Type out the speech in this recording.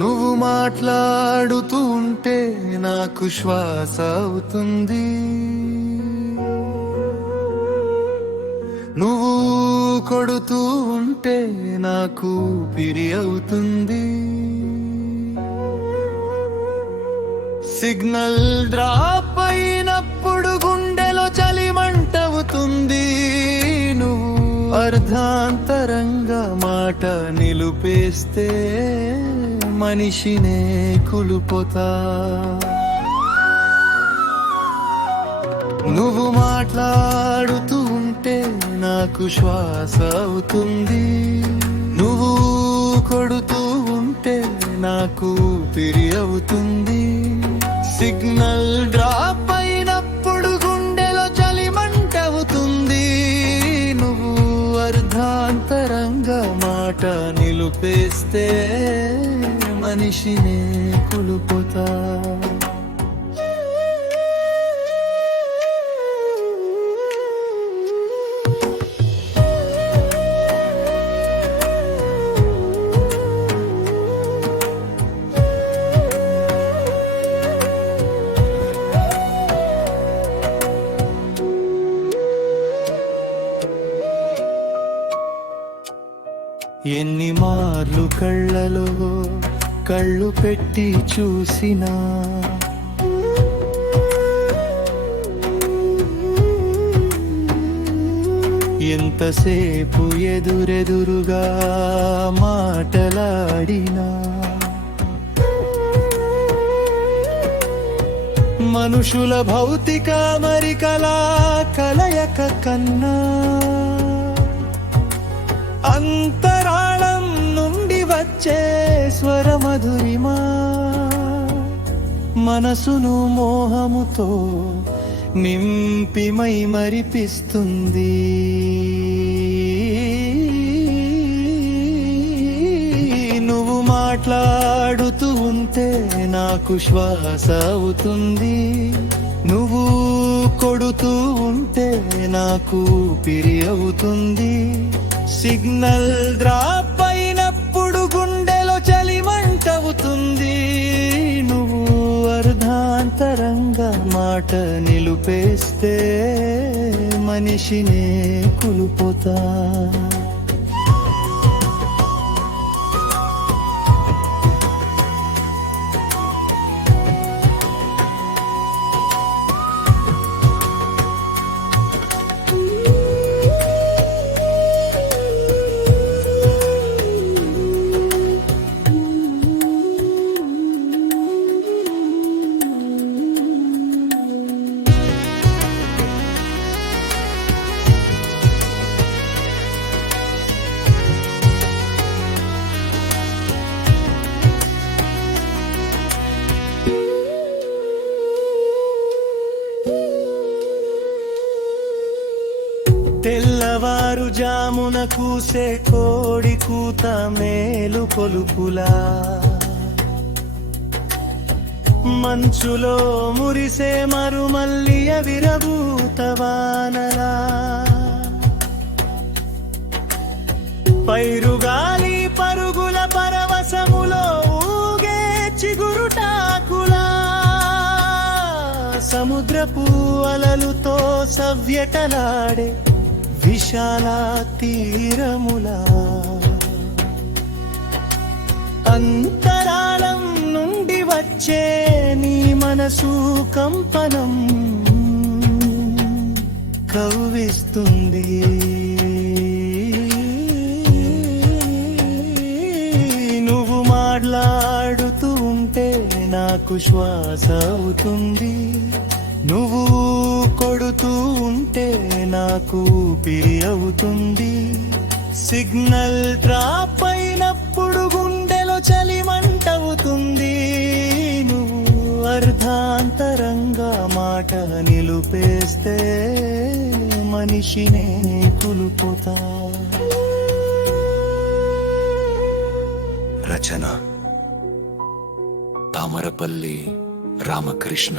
నువ్వు మాట్లాడుతూ ఉంటే నాకు శ్వాస అవుతుంది. నువ్వు కొడుతూ ఉంటే నాకు పిరి అవుతుంది. సిగ్నల్ డ్రాప్ అయినప్పుడు గుండెలో చలిమంటవుతుంది నువ్వు అర్ధాంతరంగా మాట నిలుపేస్తే మనిషినే కులుపోతా. నువ్వు మాట్లాడుతూ ఉంటే నాకు శ్వాస అవుతుంది. నువ్వు కొడుతూ ఉంటే నాకు పిరి అవుతుంది. సిగ్నల్ డ్రాప్ అయినప్పుడు గుండెలో చలిమంటవుతుంది నువ్వు అర్ధాంతరంగా మాట నిలుపేస్తే మనిషినే కులుపుతా. ఎన్ని మార్లు కళ్ళలో కళ్ళు పెట్టి చూసినా. ఎంతసేపు ఎదురెదురుగా మాటలాడినా. మనుషుల భౌతిక మరికలా కలయక కన్నా. అంత మనసును మోహముతో నింపిమై మరిపిస్తుంది. నువ్వు మాట్లాడుతూ ఉంటే నాకు శ్వాస అవుతుంది. నువ్వు కొడుతూ ఉంటే నాకు పిరి అవుతుంది. సిగ్నల్ డ్రాప్ మాట నిలుపేస్తే మనిషినే కులుపోతా. జామున కూసే కోడి కూత మేలు కొలుపులా. మంచులో మురిసే మరుమల్లియ విరభూతవానలా పైరుగాలి పరుగుల పరవశములో ఊగే చిగురుటాకులా సముద్రపు అలలుతో సవ్యటలాడే విశాల తీరములా అంతరాళం నుండి వచ్చే నీ మనసు కంపనం కవ్విస్తుంది. నువ్వు మాట్లాడుతూ ఉంటే నాకు శ్వాస అవుతుంది. నువ్వు కొడుతూ ఉంటే నాకు పిరి అవుతుంది. సిగ్నల్ డ్రాప్ అయినప్పుడు గుండెలో చలిమంటవుతుంది నువ్వు అర్ధాంతరంగా మాట నిలుపేస్తే మనిషినే కులుపుతా. రచన. తామరపల్లి రామకృష్ణ.